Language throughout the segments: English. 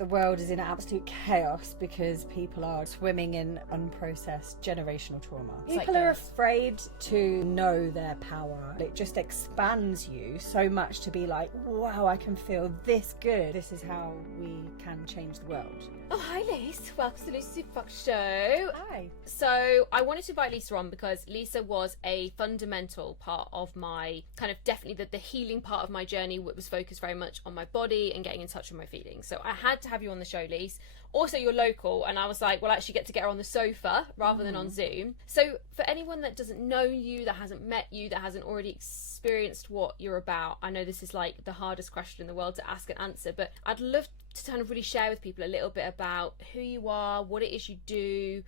the world is in absolute chaos because people are swimming in unprocessed generational trauma. People are afraid to know their power. It just expands you so much to be like, wow, I can feel this good. This is how we can change the world. Oh, hi Lisa. Welcome to the Lucy Fox Show. Hi. So I wanted to invite Lisa on because Lisa was a fundamental part of my kind of definitely the healing part of my journey, which was focused very much on my body and getting in touch with my feelings. So I had to have you on the show, Lisa. Also, you're local, and I was like, well, I actually get to get her on the sofa rather than on Zoom. So for anyone that doesn't know you, that hasn't met you, that hasn't already experienced what you're about, I know this is like the hardest question in the world to ask and answer, but I'd love to kind of really share with people a little bit about who you are, what it is you do,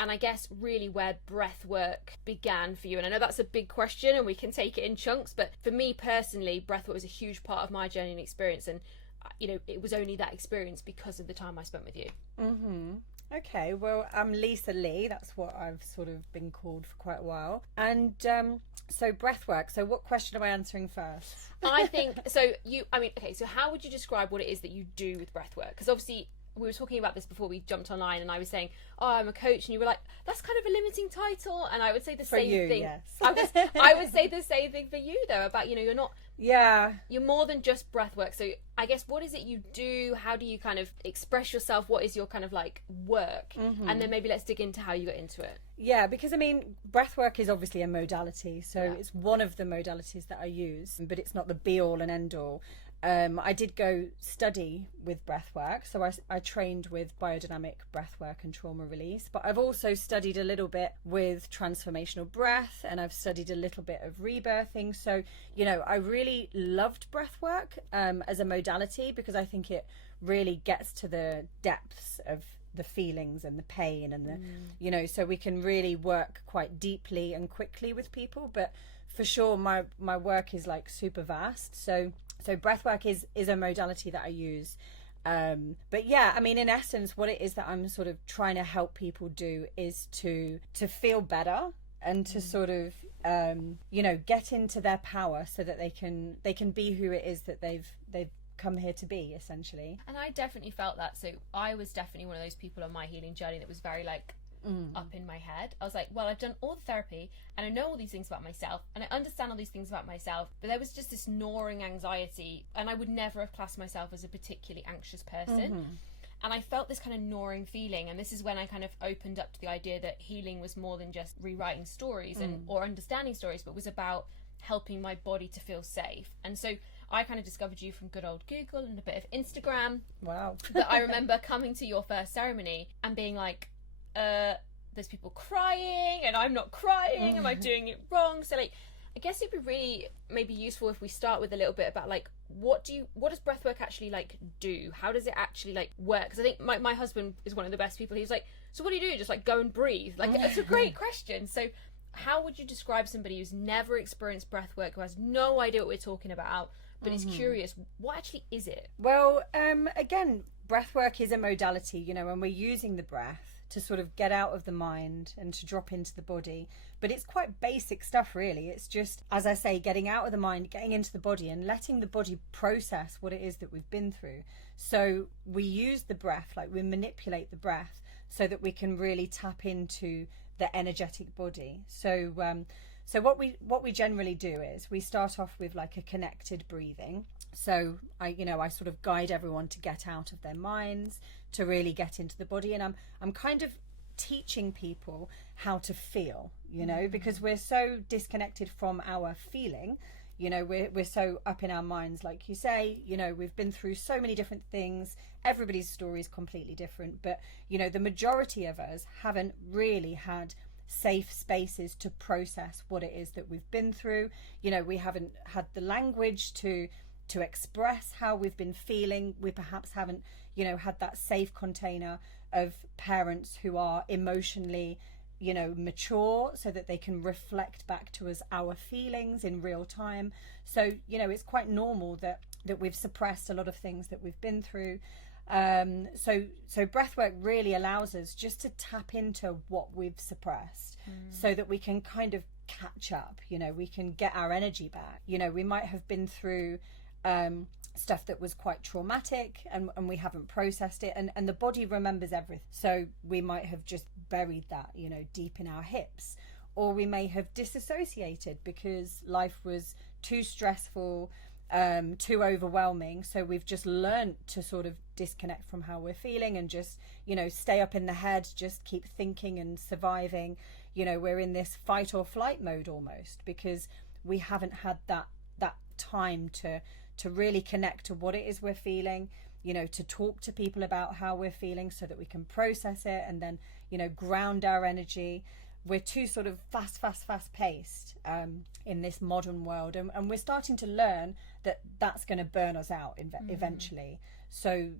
and I guess really where breath work began for you. And I know that's a big question and we can take it in chunks, but for me personally, breath work was a huge part of my journey and experience, and you know, it was only that experience because of the time I spent with you. Okay, well, I'm Lisa Lee. That's what I've sort of been called for quite a while. And so breathwork. So what question am I answering first? I think, so how would you describe what it is that you do with breathwork? Because obviously we were talking about this before we jumped online, and I was saying, oh, I'm a coach, and you were like, that's kind of a limiting title. And I would say the same thing. Yes. I would say the same thing for you though, about, you know, you're more than just breathwork. So I guess, what is it you do? How do you kind of express yourself? What is your kind of like work? And then maybe let's dig into how you got into it. Yeah, because I mean, breathwork is obviously a modality. So it's one of the modalities that I use, but it's not the be all and end all. I did go study with breathwork, so I trained with biodynamic breathwork and trauma release, but I've also studied a little bit with transformational breath, and I've studied a little bit of rebirthing. So, you know, I really loved breathwork as a modality because I think it really gets to the depths of the feelings and the pain and the, you know, so we can really work quite deeply and quickly with people. But for sure, my work is like super vast. So breathwork is a modality that I use. But yeah, I mean, in essence, what it is that I'm sort of trying to help people do is to feel better and to sort of, you know, get into their power so that they can be who it is that they've come here to be, essentially. And I definitely felt that. So I was definitely one of those people on my healing journey that was very like up in my head. I was like, well, I've done all the therapy and I know all these things about myself and I understand all these things about myself, but there was just this gnawing anxiety, and I would never have classed myself as a particularly anxious person. And I felt this kind of gnawing feeling, and this is when I kind of opened up to the idea that healing was more than just rewriting stories or understanding stories, but was about helping my body to feel safe. And so I kind of discovered you from good old Google and a bit of Instagram. Wow. But I remember coming to your first ceremony and being like, there's people crying and I'm not crying. Am I doing it wrong? So like, I guess it'd be really maybe useful if we start with a little bit about like, what does breathwork actually like do? How does it actually like work? Because I think my husband is one of the best people. He was like, so what do you do? Just like go and breathe? Like, it's a great question. So how would you describe somebody who's never experienced breathwork, who has no idea what we're talking about, but is curious, what actually is it? Well, again, breathwork is a modality, you know, and we're using the breath to sort of get out of the mind and to drop into the body. But it's quite basic stuff, really. It's just, as I say, getting out of the mind, getting into the body and letting the body process what it is that we've been through. So we use the breath, like we manipulate the breath so that we can really tap into the energetic body. So what we generally do is we start off with like a connected breathing. So I sort of guide everyone to get out of their minds, to really get into the body, and I'm kind of teaching people how to feel, you know, because we're so disconnected from our feeling. You know, we're so up in our minds, like you say. You know, we've been through so many different things. Everybody's story is completely different, but you know, the majority of us haven't really had safe spaces to process what it is that we've been through. You know, we haven't had the language to express how we've been feeling. We perhaps haven't, you know, had that safe container of parents who are emotionally, you know, mature so that they can reflect back to us our feelings in real time. So, you know, it's quite normal that we've suppressed a lot of things that we've been through. So breathwork really allows us just to tap into what we've suppressed so that we can kind of catch up, you know, we can get our energy back. You know, we might have been through stuff that was quite traumatic, and we haven't processed it, and the body remembers everything. So we might have just buried that, you know, deep in our hips, or we may have disassociated because life was too stressful, too overwhelming. So we've just learnt to sort of disconnect from how we're feeling and just, you know, stay up in the head, just keep thinking and surviving. You know, we're in this fight or flight mode almost because we haven't had that time to really connect to what it is we're feeling, you know, to talk to people about how we're feeling so that we can process it and then, you know, ground our energy. We're too sort of fast paced in this modern world, and we're starting to learn that that's going to burn us out eventually. So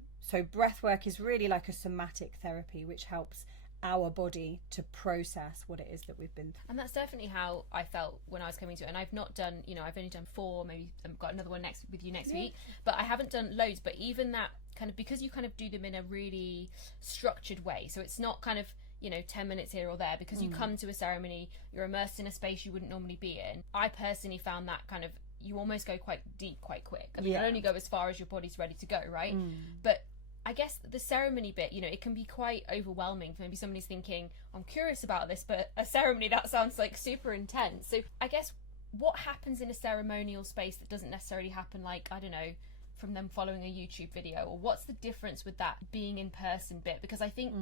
breath work is really like a somatic therapy, which helps our body to process what it is that we've been through. And that's definitely how I felt when I was coming to it. And I've not done, you know, I've only done 4, maybe I've got another one with you next week, but I haven't done loads. But even that kind of, because you kind of do them in a really structured way, so it's not kind of, you know, 10 minutes here or there, because you come to a ceremony, you're immersed in a space you wouldn't normally be in. I personally found that kind of, you almost go quite deep quite quick. I mean, you only go as far as your body's ready to go, right? But I guess the ceremony bit, you know, it can be quite overwhelming. Maybe somebody's thinking, I'm curious about this, but a ceremony, that sounds like super intense. So I guess what happens in a ceremonial space that doesn't necessarily happen, like, I don't know, from them following a YouTube video, or what's the difference with that being in person bit? Because I think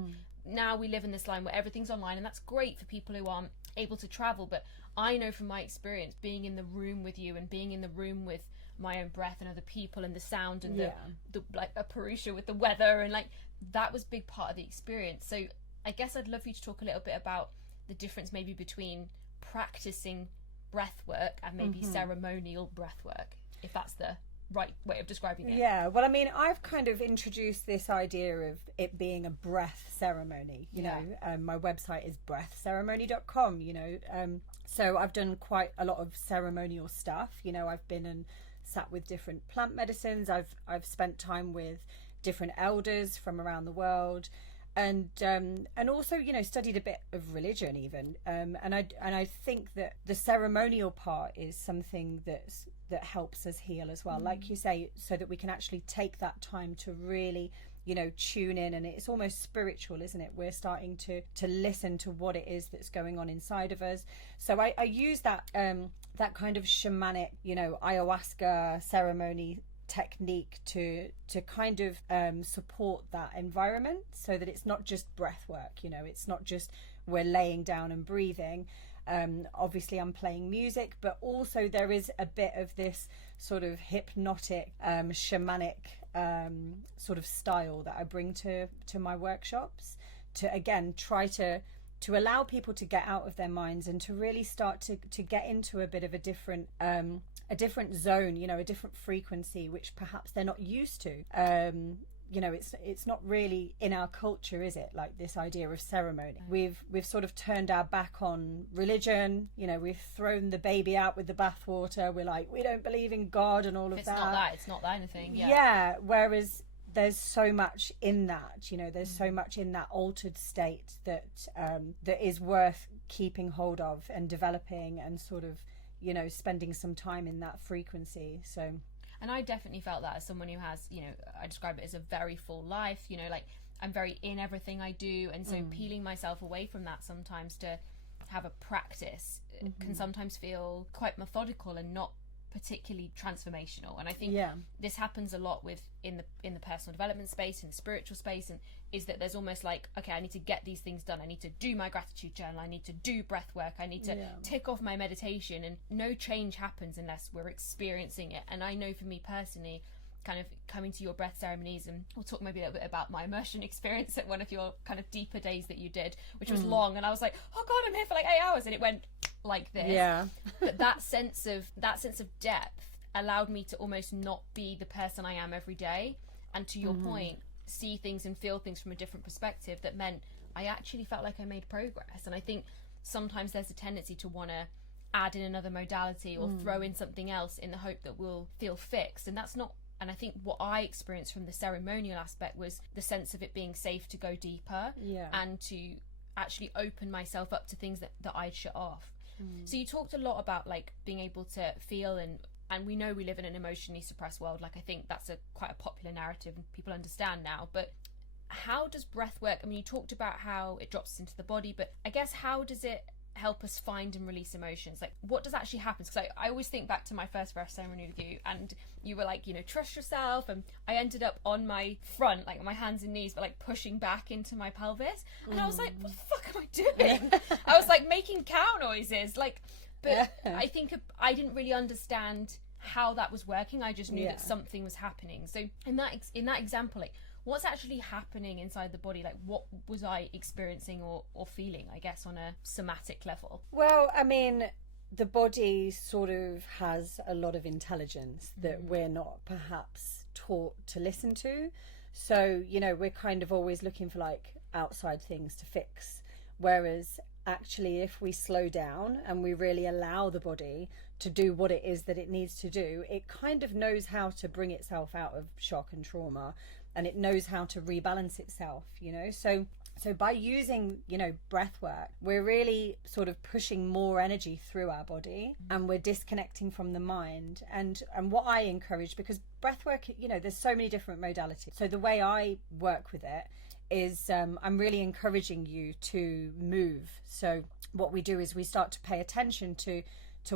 now we live in this line where everything's online, and that's great for people who aren't able to travel. But I know from my experience, being in the room with you and being in the room with my own breath and other people and the sound and the like a Purusha with the weather, and like that was a big part of the experience. So I guess I'd love for you to talk a little bit about the difference maybe between practicing breath work and maybe ceremonial breath work, if that's the right way of describing it. Yeah, well, I mean, I've kind of introduced this idea of it being a breath ceremony, you know. My website is breathceremony.com, you know. So I've done quite a lot of ceremonial stuff, you know. I've been and sat with different plant medicines. I've spent time with different elders from around the world, and also, you know, studied a bit of religion even, and I think that the ceremonial part is something that helps us heal as well, like you say, so that we can actually take that time to really, you know, tune in. And it's almost spiritual, isn't it? We're starting to listen to what it is that's going on inside of us. So I use that that kind of shamanic, you know, ayahuasca ceremony technique to kind of support that environment, so that it's not just breath work, you know, it's not just we're laying down and breathing. Obviously I'm playing music, but also there is a bit of this sort of hypnotic shamanic sort of style that I bring to my workshops, to again try to allow people to get out of their minds and to really start to get into a bit of a different zone, you know, a different frequency, which perhaps they're not used to. You know, it's not really in our culture, is it? Like this idea of ceremony. We've sort of turned our back on religion. You know, we've thrown the baby out with the bathwater. We're like, we don't believe in God and all of that. It's not that anything. Yeah. Whereas there's so much in that. You know, there's so much in that altered state that is worth keeping hold of and developing, and sort of, you know, spending some time in that frequency. So. And I definitely felt that as someone who has, you know, I describe it as a very full life, you know, like I'm very in everything I do. And so peeling myself away from that sometimes to have a practice can sometimes feel quite methodical and not particularly transformational. And I think this happens a lot with in the personal development space, in the spiritual space, and is that there's almost like, okay, I need to get these things done. I need to do my gratitude journal. I need to do breath work. I need to tick off my meditation. And no change happens unless we're experiencing it. And I know for me personally, kind of coming to your breath ceremonies, and we'll talk maybe a little bit about my immersion experience at one of your kind of deeper days that you did, which was long. And I was like, oh God, I'm here for like 8 hours. And it went like this. Yeah. But that sense of depth allowed me to almost not be the person I am every day. And to your point, see things and feel things from a different perspective that meant I actually felt like I made progress. And I think sometimes there's a tendency to want to add in another modality or throw in something else in the hope that we'll feel fixed. And that's not, and I think what I experienced from the ceremonial aspect was the sense of it being safe to go deeper and to actually open myself up to things that I'd shut off. So you talked a lot about like being able to feel and and we know we live in an emotionally suppressed world. Like, I think that's quite a popular narrative and people understand now. But how does breath work? I mean, you talked about how it drops us into the body, but I guess how does it help us find and release emotions? Like, what does actually happen? Because I always think back to my first breath ceremony with you, and you were like, you know, trust yourself, and I ended up on my front, like my hands and knees, but like pushing back into my pelvis, and I was like, what the fuck am I doing? I was like making cow noises, like, but I think I didn't really understand how that was working. I just knew that something was happening. So in that example, like, what's actually happening inside the body? Like, what was I experiencing or feeling, I guess, on a somatic level? Well, I mean, the body sort of has a lot of intelligence that we're not perhaps taught to listen to. So, you know, we're kind of always looking for like outside things to fix. Whereas actually, if we slow down and we really allow the body to do what it is that it needs to do, it kind of knows how to bring itself out of shock and trauma. And it knows how to rebalance itself, you know. So by using, you know, breath work, we're really sort of pushing more energy through our body, and we're disconnecting from the mind. And what I encourage, because breath work, you know, there's so many different modalities. So the way I work with it is I'm really encouraging you to move. So what we do is we start to pay attention to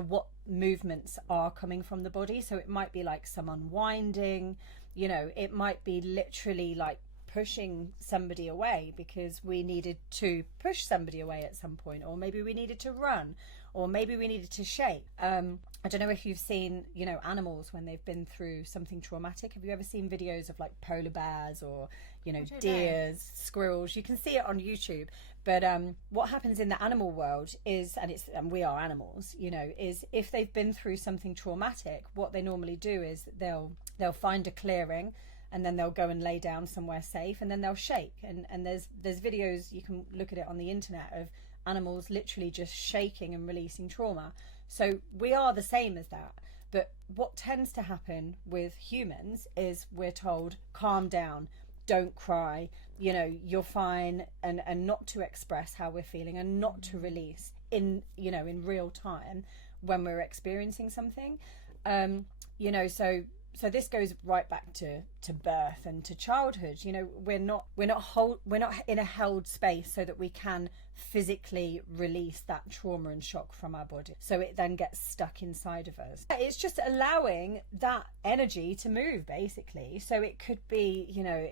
what movements are coming from the body. So it might be like some unwinding, you know, it might be literally like pushing somebody away because we needed to push somebody away at some point, or maybe we needed to run, or maybe we needed to shake. I don't know if you've seen, you know, animals when they've been through something traumatic. Have you ever seen videos of like polar bears or, you know, deers, squirrels? You can see it on YouTube. But what happens in the animal world is, and we are animals, you know, is if they've been through something traumatic, what they normally do is they'll find a clearing, and then they'll go and lay down somewhere safe, and then they'll shake. And there's videos, you can look at it on the internet, of animals literally just shaking and releasing trauma. So we are the same as that. But what tends to happen with humans is we're told, calm down, don't cry, you know, you're fine, and not to express how we're feeling, and not to release in, you know, in real time when we're experiencing something. You know, so this goes right back to birth and to childhood. You know, we're not in a held space so that we can physically release that trauma and shock from our body, so it then gets stuck inside of us. It's just allowing that energy to move, basically. So it could be, you know,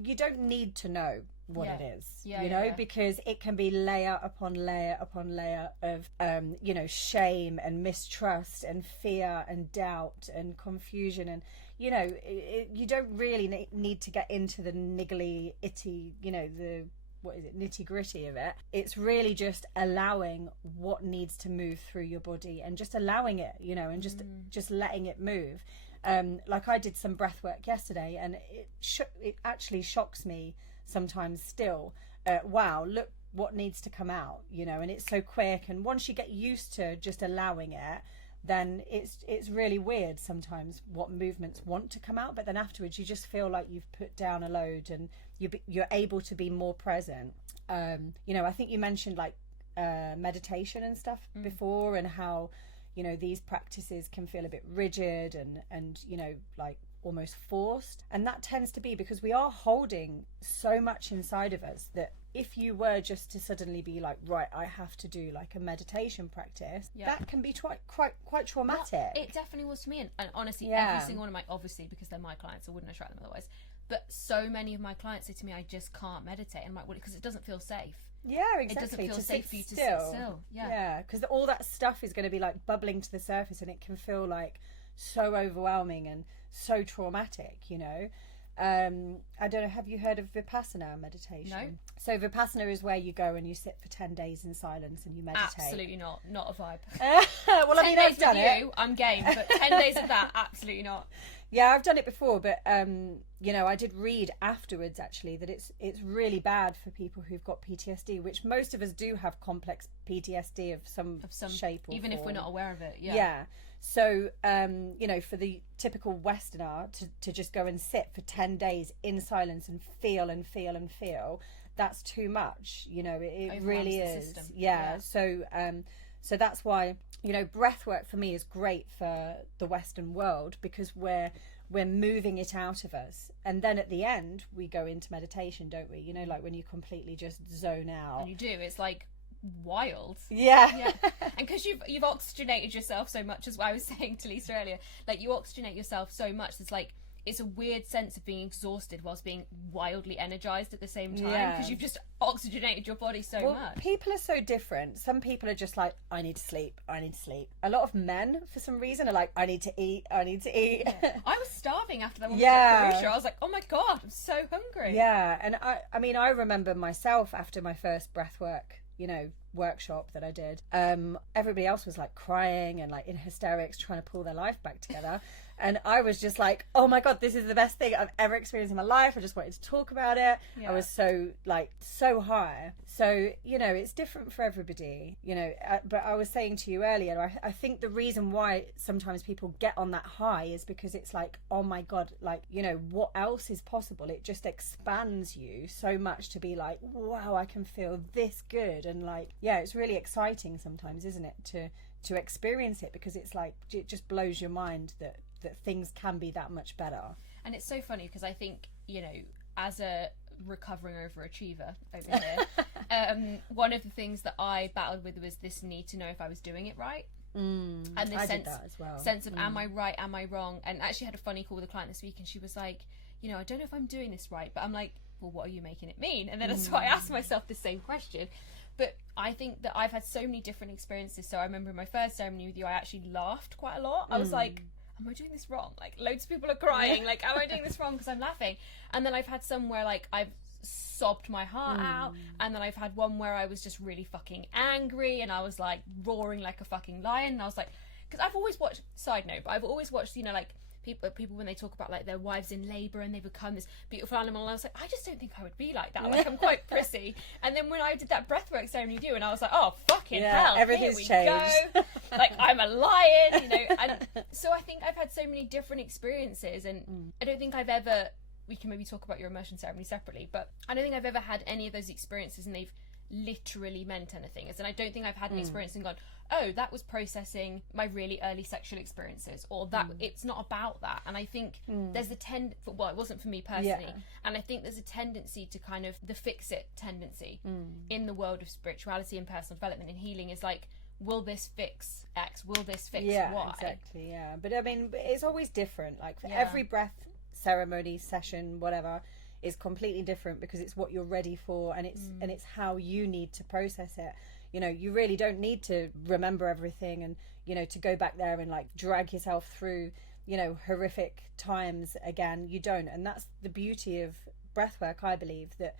you don't need to know what it is, you know, because it can be layer upon layer upon layer of you know, shame and mistrust and fear and doubt and confusion. And you know, you don't really need to get into the niggly itty, you know, the nitty gritty of it. It's really just allowing what needs to move through your body, and just allowing it, you know, and just letting it move. Like I did some breath work yesterday, and it actually shocks me sometimes still. Wow, look what needs to come out, you know, and it's so quick. And once you get used to just allowing it, then it's really weird sometimes what movements want to come out, but then afterwards you just feel like you've put down a load, and you're able to be more present. You know, I think you mentioned like meditation and stuff before, and how, you know, these practices can feel a bit rigid and you know, like almost forced. And that tends to be because we are holding so much inside of us that if you were just to suddenly be like, right, I have to do like a meditation practice, that can be quite traumatic. Well, it definitely was to me, and honestly, every single one of my, obviously because they're my clients, I wouldn't attract them otherwise, but so many of my clients say to me, I just can't meditate. And I'm like, well, because it doesn't feel safe. Yeah, exactly. It doesn't feel to safe for you to sit still. Yeah, because all that stuff is going to be like bubbling to the surface, and it can feel like so overwhelming and so traumatic, you know. I don't know, have you heard of Vipassana meditation? No. So Vipassana is where you go and you sit for 10 days in silence and you meditate. Absolutely not a vibe. Well, I mean, I've done it. I'm game, but 10 days of that, absolutely not. Yeah, I've done it before, but you know, I did read afterwards actually that it's really bad for people who've got PTSD, which most of us do have complex PTSD of some shape or even form. If we're not aware of it. Yeah. So you know, for the typical Westerner to just go and sit for 10 days in silence and feel and feel and feel, that's too much. You know, it really is. System. Yeah. So So that's why, you know, breath work for me is great for the Western world, because we're moving it out of us, and then at the end we go into meditation, don't we? You know, like when you completely just zone out. And you do, it's like wild. Yeah. And because you've oxygenated yourself so much, as I was saying to Lisa earlier, like you oxygenate yourself so much, it's a weird sense of being exhausted whilst being wildly energized at the same time, because you've just oxygenated your body so much. People are so different. Some people are just like, I need to sleep. A lot of men, for some reason, are like, I need to eat. I was starving after that one. I was like, oh my god, I'm so hungry. Yeah, and I mean, I remember myself after my first breathwork, you know, workshop that I did. Everybody else was like crying and like in hysterics, trying to pull their life back together. And I was just like, oh my god, this is the best thing I've ever experienced in my life. I just wanted to talk about it. I was so high. So, you know, it's different for everybody, you know. But I was saying to you earlier, I think the reason why sometimes people get on that high is because it's like, oh my god, like, you know, what else is possible? It just expands you so much to be like, wow, I can feel this good. And like, yeah, it's really exciting sometimes, isn't it, to experience it, because it's like, it just blows your mind that things can be that much better. And it's so funny because I think, you know, as a recovering overachiever over here, one of the things that I battled with was this need to know if I was doing it right. And this I did that as well. Sense of am I right, am I wrong? And I actually had a funny call with a client this week, and she was like, you know, I don't know if I'm doing this right, but I'm like, well, what are you making it mean? And then so I asked myself the same question. But I think that I've had so many different experiences. So I remember in my first ceremony with you, I actually laughed quite a lot. I was like, am I doing this wrong? Like, loads of people are crying. Like, am I doing this wrong? Because I'm laughing. And then I've had some where, like, I've sobbed my heart out. And then I've had one where I was just really fucking angry. And I was, like, roaring like a fucking lion. And I was like, because I've always watched, side note, but I've always watched, you know, like, people when they talk about like their wives in labour and they become this beautiful animal, and I was like, I just don't think I would be like that. Like, I'm quite prissy. And then when I did that breathwork ceremony with you, and I was like, oh fucking hell, everything's changed. Go. Like, I'm a lion, you know. And so I think I've had so many different experiences, and I don't think I've ever, we can maybe talk about your immersion ceremony separately, but I don't think I've ever had any of those experiences and they've literally meant anything. And I don't think I've had an experience and gone, oh, that was processing my really early sexual experiences, or that it's not about that. And I think there's a well, it wasn't for me personally, and I think there's a tendency to kind of the fix-it tendency in the world of spirituality and personal development and healing is like, will this fix X? Will this fix Y? Exactly, yeah. But I mean, it's always different. Like for every breath ceremony, session, whatever, is completely different, because it's what you're ready for, and it's how you need to process it. You know, you really don't need to remember everything, and, you know, to go back there and like drag yourself through, you know, horrific times again. You don't. And that's the beauty of breathwork, I believe, that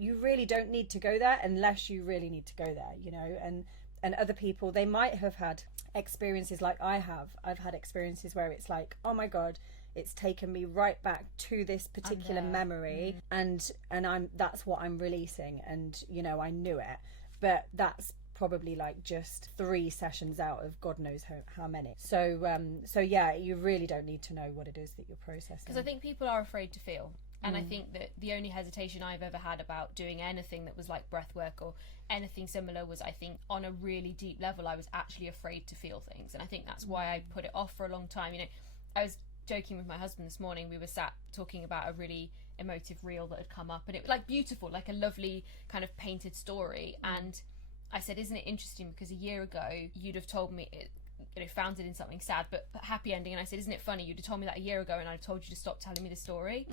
you really don't need to go there unless you really need to go there, you know. And other people, they might have had experiences like I have. I've had experiences where it's like, oh my God, it's taken me right back to this particular memory, and that's what I'm releasing, and, you know, I knew it. But that's probably like just 3 sessions out of God knows how many. So yeah, you really don't need to know what it is that you're processing. Because I think people are afraid to feel. And I think that the only hesitation I've ever had about doing anything that was like breath work or anything similar was, I think, on a really deep level, I was actually afraid to feel things. And I think that's why I put it off for a long time. You know, I was joking with my husband this morning. We were sat talking about a really emotive reel that had come up, and it was like beautiful, like a lovely kind of painted story. And I said, isn't it interesting, because a year ago you'd have told me it, you know, founded in something sad but happy ending, and I said, isn't it funny, you'd have told me that a year ago and I'd told you to stop telling me the story,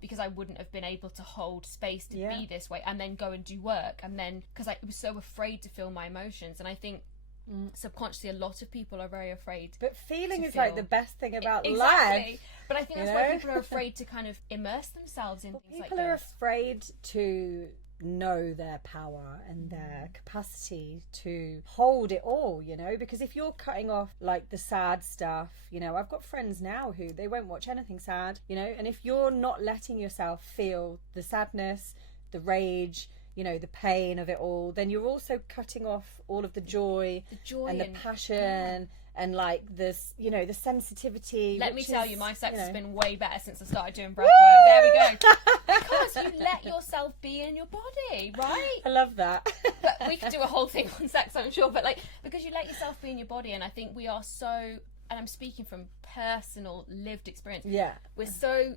because I wouldn't have been able to hold space to be this way and then go and do work, and then because I was so afraid to feel my emotions. And I think subconsciously a lot of people are very afraid, but feeling is like the best thing about life. But I think that's why people are afraid to kind of immerse themselves in things like this. People are afraid to know their power and their capacity to hold it all, you know, because if you're cutting off like the sad stuff, you know, I've got friends now who they won't watch anything sad, you know, and if you're not letting yourself feel the sadness, the rage, you know, the pain of it all, then you're also cutting off all of the joy and the passion and like this, you know, the sensitivity. Let me tell you, my sex has been way better since I started doing breath work. There we go. Because you let yourself be in your body, right? I love that. But we could do a whole thing on sex, I'm sure. But like, because you let yourself be in your body, and I think we are so, and I'm speaking from personal lived experience. Yeah. We're so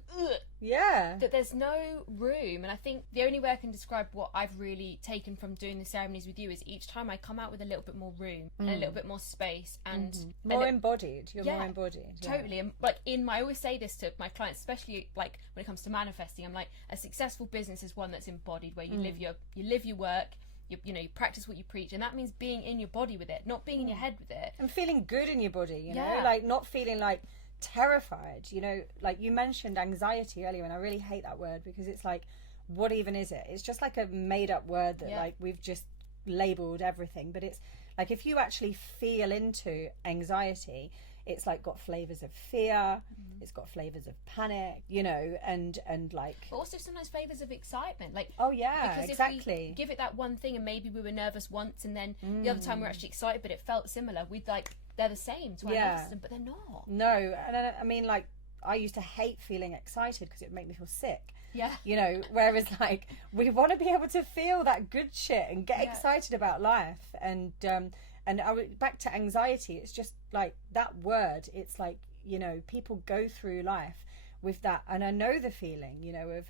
yeah. that there's no room. And I think the only way I can describe what I've really taken from doing the ceremonies with you is each time I come out with a little bit more room and a little bit more space and more embodied. You're more embodied. Totally. And like I always say this to my clients, especially like when it comes to manifesting, I'm like, a successful business is one that's embodied, where you live your work. You know, you practice what you preach, and that means being in your body with it, not being in your head with it, and feeling good in your body, you know, like not feeling like terrified, you know, like you mentioned anxiety earlier, and I really hate that word because it's like, what even is it? It's just like a made up word that like we've just labeled everything. But it's like, if you actually feel into anxiety, it's like got flavors of fear, it's got flavors of panic, you know, and like, but also sometimes flavors of excitement, like, oh yeah, because exactly. if we give it that one thing and maybe we were nervous once and then the other time we're actually excited but it felt similar, we'd like, they're the same to our nervous system, but they're not. No. And I mean, like, I used to hate feeling excited because it would make me feel sick. Yeah. You know, whereas like we want to be able to feel that good shit and get excited about life. And back to anxiety, it's just like that word, it's like, you know, people go through life with that, and I know the feeling, you know,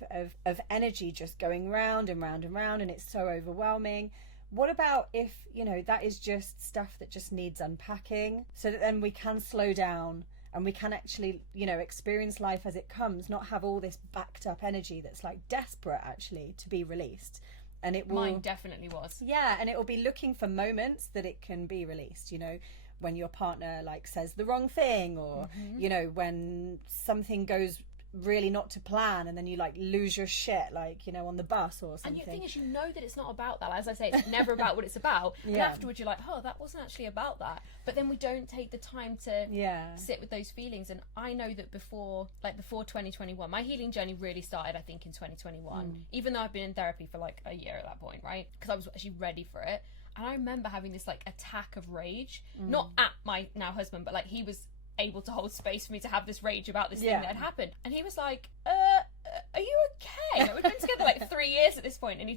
of energy just going round and round and round, and it's so overwhelming. What about if, you know, that is just stuff that just needs unpacking, so that then we can slow down and we can actually, you know, experience life as it comes, not have all this backed up energy that's like desperate actually to be released. And it will, mine definitely was. Yeah, and it will be looking for moments that it can be released, you know, when your partner like says the wrong thing, or you know, when something goes really not to plan and then you like lose your shit, like, you know, on the bus or something. And the thing is, you know that it's not about that. As I say, it's never about what it's about. And afterwards you're like, oh, that wasn't actually about that. But then we don't take the time to sit with those feelings. And I know that before 2021, my healing journey really started, I think, in 2021, even though I've been in therapy for like a year at that point, right? Because I was actually ready for it. And I remember having this like attack of rage, not at my now husband, but like he was able to hold space for me to have this rage about this thing that had happened. And he was like, are you okay? Like, we've been together like 3 years at this point, and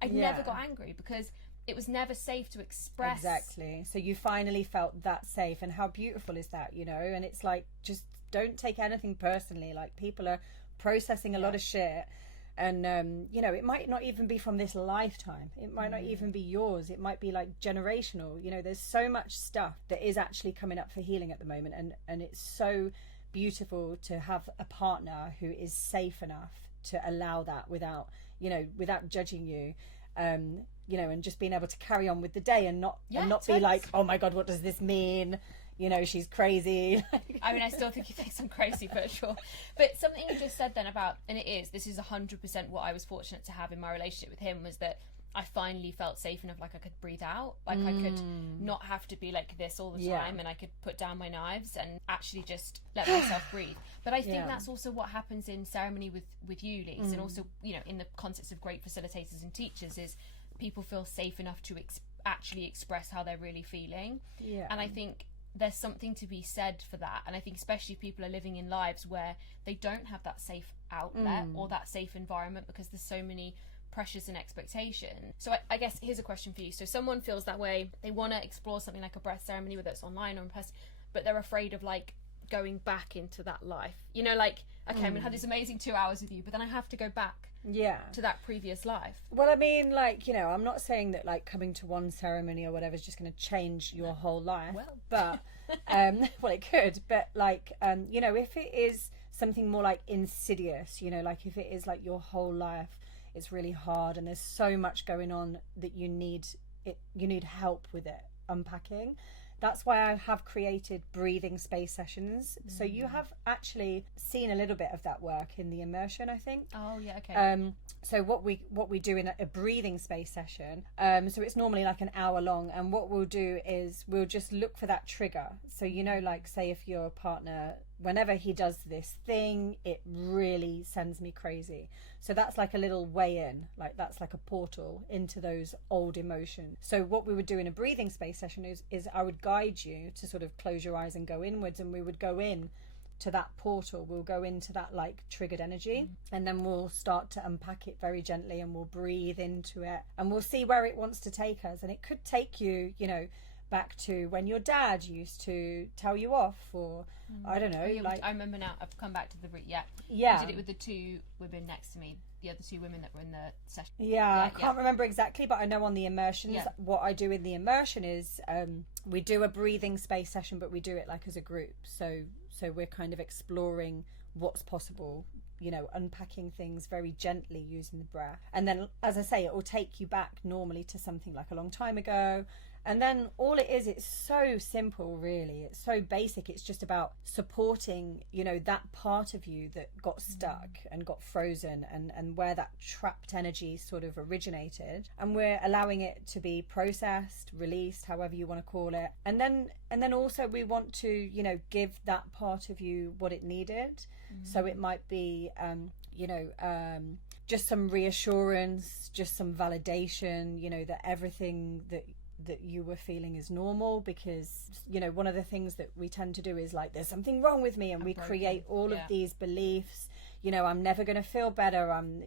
I'd never got angry because it was never safe to express. Exactly. So you finally felt that safe, and how beautiful is that, you know? And it's like, just don't take anything personally. Like, people are processing a lot of shit. And, you know, it might not even be from this lifetime. It might not even be yours. It might be like generational. You know, there's so much stuff that is actually coming up for healing at the moment. And it's so beautiful to have a partner who is safe enough to allow that without, you know, without judging you, you know, and just being able to carry on with the day and not be like, oh my God, what does this mean? You know, she's crazy. I mean, I still think you think I'm crazy for sure. But something you just said then about, and this is 100% what I was fortunate to have in my relationship with him, was that I finally felt safe enough, like I could breathe out, like I could not have to be like this all the time, and I could put down my knives and actually just let myself breathe. But I think that's also what happens in ceremony with you, Lise, and also, you know, in the concepts of great facilitators and teachers, is people feel safe enough to actually express how they're really feeling. And I think there's something to be said for that. And I think especially if people are living in lives where they don't have that safe outlet or that safe environment because there's so many pressures and expectation. So I guess here's a question for you. So someone feels that way, they want to explore something like a breath ceremony, whether it's online or in person, but they're afraid of like going back into that life. You know, like, okay, I'm gonna have this amazing 2 hours with you, but then I have to go back to that previous life. Well, I mean, like, you know, I'm not saying that like coming to one ceremony or whatever is just going to change your whole life. Well, but well, it could, but like, you know, if it is something more like insidious, you know, like if it is like your whole life, it's really hard and there's so much going on that you need help with it unpacking. That's why I have created breathing space sessions. So you have actually seen a little bit of that work in the immersion, I think. Oh yeah, okay. So what we do in a breathing space session, so it's normally like an hour long, and what we'll do is we'll just look for that trigger. So, you know, like say if your partner whenever he does this thing, it really sends me crazy. So that's like a little way in, like that's like a portal into those old emotions. So what we would do in a breathing space session is I would guide you to sort of close your eyes and go inwards, and we would go in to that portal. We'll go into that like triggered energy, and then we'll start to unpack it very gently, and we'll breathe into it, and we'll see where it wants to take us. And it could take you, you know, back to when your dad used to tell you off, or I don't know, like I remember now. I've come back to the yeah. I did it with the two women next to me, the other two women that were in the session. Yeah, I can't remember exactly, but I know on the immersions, what I do in the immersion is we do a breathing space session, but we do it like as a group. So we're kind of exploring what's possible, you know, unpacking things very gently using the breath. And then, as I say, it will take you back normally to something like a long time ago. And then all it is, it's so simple, really. It's so basic. It's just about supporting, you know, that part of you that got stuck and got frozen, and where that trapped energy sort of originated. And we're allowing it to be processed, released, however you want to call it. And then also we want to, you know, give that part of you what it needed. So it might be, just some reassurance, just some validation, you know, that everything that you were feeling is normal. Because, you know, one of the things that we tend to do is like, there's something wrong with me, and we create all of these beliefs, you know, I'm never going to feel better, I'm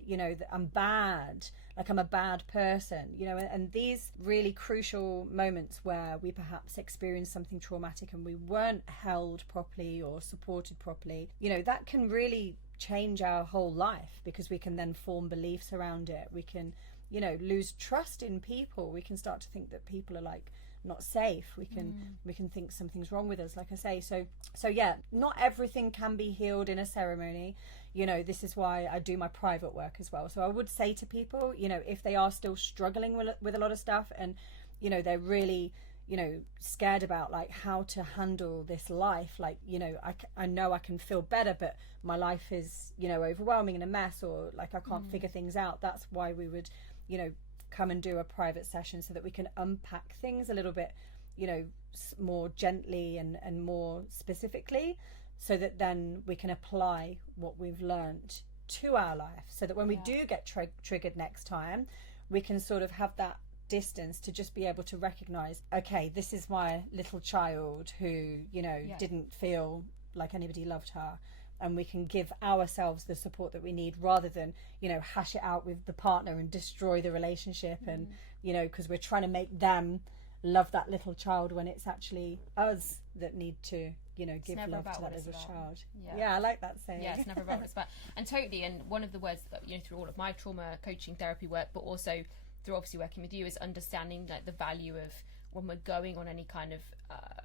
bad, like I'm a bad person, you know. And these really crucial moments where we perhaps experienced something traumatic and we weren't held properly or supported properly, you know, that can really change our whole life, because we can then form beliefs around it. We can, you know, lose trust in people. We can start to think that people are like not safe. We can think something's wrong with us, like I say. So yeah, not everything can be healed in a ceremony. You know, this is why I do my private work as well. So I would say to people, you know, if they are still struggling with a lot of stuff, and, you know, they're really, you know, scared about like how to handle this life, like, you know, I know I can feel better, but my life is, you know, overwhelming and a mess, or like I can't figure things out. That's why we would, you know, come and do a private session, so that we can unpack things a little bit, you know, more gently and more specifically, so that then we can apply what we've learned to our life, so that when we do get triggered next time, we can sort of have that distance to just be able to recognize, okay, this is my little child who, you know, didn't feel like anybody loved her, and we can give ourselves the support that we need, rather than, you know, hash it out with the partner and destroy the relationship. And, you know, because we're trying to make them love that little child, when it's actually us that need to, you know, give love to that little child. Yeah, I like that saying. Yeah, it's never about what it's about. And totally, and one of the words that, you know, through all of my trauma coaching therapy work, but also through obviously working with you, is understanding like the value of when we're going on any kind of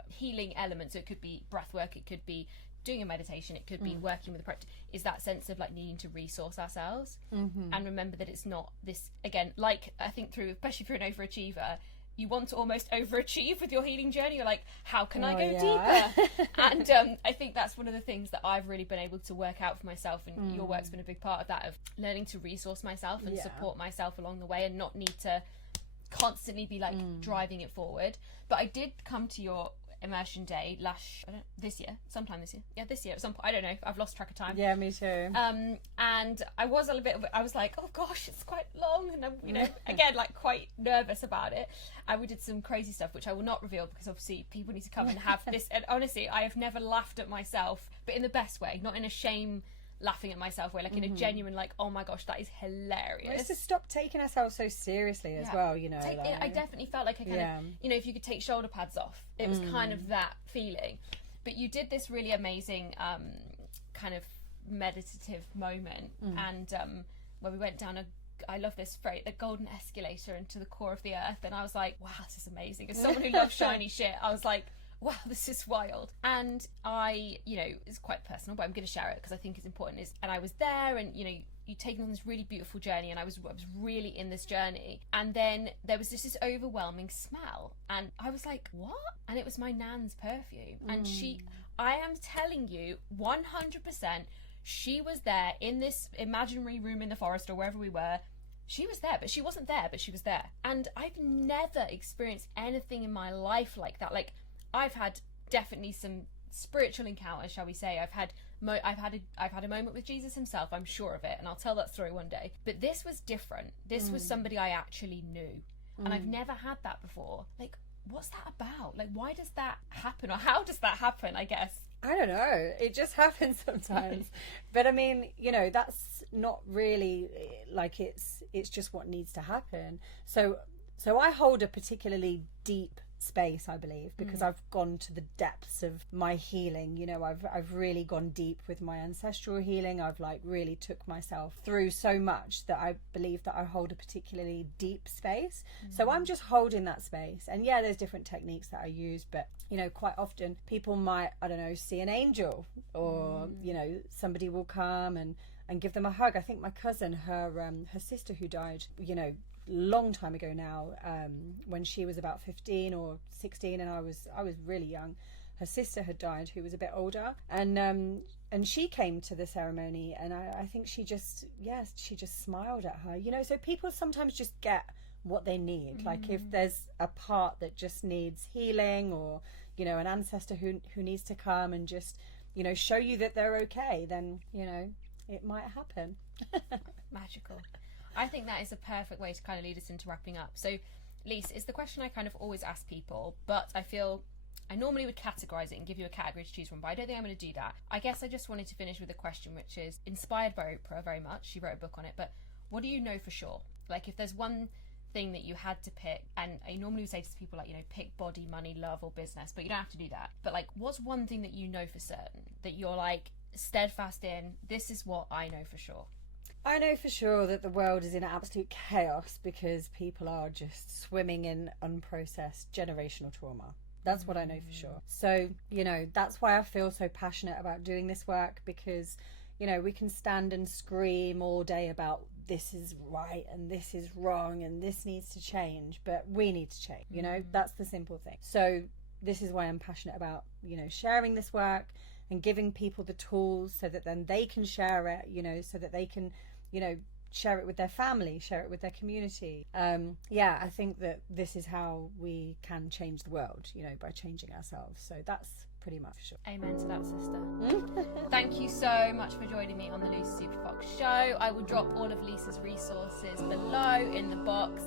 healing element. So it could be breath work, it could be doing a meditation, it could be working with a practice, is that sense of like needing to resource ourselves and remember that it's not this, again, like I think through, especially if you're an overachiever, you want to almost overachieve with your healing journey. You're like, how can I go deeper? And I think that's one of the things that I've really been able to work out for myself, and your work's been a big part of that, of learning to resource myself and support myself along the way, and not need to constantly be like driving it forward. But I did come to your immersion day sometime this year at some point, I don't know, I've lost track of time. Yeah, me too. And I was I was like, oh gosh, it's quite long, and I'm, you know, again, like quite nervous about it. And we did some crazy stuff which I will not reveal, because obviously people need to come and have this. And honestly, I have never laughed at myself, but in the best way, not in a shame laughing at myself way, like in a genuine, like, oh my gosh, that is hilarious. Well, it's to stop taking ourselves so seriously as well, you know. I definitely felt like I kind of, you know, if you could take shoulder pads off, it was kind of that feeling. But you did this really amazing kind of meditative moment, and where we went down I love this phrase, the golden escalator into the core of the earth, and I was like, wow, this is amazing. As someone who loves shiny shit, I was like, wow, this is wild. And I, you know, it's quite personal, but I'm going to share it because I think it's important. And I was there, and, you know, you take me on this really beautiful journey, and I was really in this journey. And then there was just this overwhelming smell, and I was like, what? And it was my nan's perfume. And I am telling you, 100%, she was there in this imaginary room in the forest or wherever we were. She was there, but she wasn't there, but she was there. And I've never experienced anything in my life like that. Like, I've had definitely some spiritual encounters, shall we say. I've had a moment with Jesus himself, I'm sure of it, and I'll tell that story one day. But this was different. This was somebody I actually knew, and I've never had that before. Like, what's that about? Like, why does that happen, or how does that happen? I guess I don't know. It just happens sometimes. But I mean, you know, that's not really like it's just what needs to happen. So I hold a particularly deep space, I believe, because I've gone to the depths of my healing. You know, I've really gone deep with my ancestral healing. I've like really took myself through so much that I believe that I hold a particularly deep space. So I'm just holding that space. And yeah, there's different techniques that I use, but you know, quite often people might, I don't know, see an angel, or you know, somebody will come and give them a hug. I think my cousin, her sister who died, you know, long time ago now, when she was about 15 or 16 and I was really young, her sister had died, who was a bit older, and she came to the ceremony, and I think she just smiled at her, you know. So people sometimes just get what they need. Like if there's a part that just needs healing, or you know, an ancestor who needs to come and just, you know, show you that they're okay, then you know, it might happen. Magical. I think that is a perfect way to kind of lead us into wrapping up. So, Lise, it's the question I kind of always ask people, but I feel I normally would categorise it and give you a category to choose from, but I don't think I'm going to do that. I guess I just wanted to finish with a question which is inspired by Oprah very much. She wrote a book on it, but what do you know for sure? Like, if there's one thing that you had to pick, and I normally would say to people, like, you know, pick body, money, love, or business, but you don't have to do that. But like, what's one thing that you know for certain, that you're like steadfast in, this is what I know for sure? I know for sure that the world is in absolute chaos because people are just swimming in unprocessed generational trauma. That's what I know for sure. So, you know, that's why I feel so passionate about doing this work, because, you know, we can stand and scream all day about this is right and this is wrong and this needs to change, but we need to change, you know, that's the simple thing. So this is why I'm passionate about, you know, sharing this work and giving people the tools so that then they can share it, you know, so that they can, you know, share it with their family, share it with their community. Yeah, I think that this is how we can change the world, you know, by changing ourselves. So that's pretty much sure. Amen to that, sister. Thank you so much for joining me on the Lucy Superfox show. I will drop all of Lisa's resources below in the box.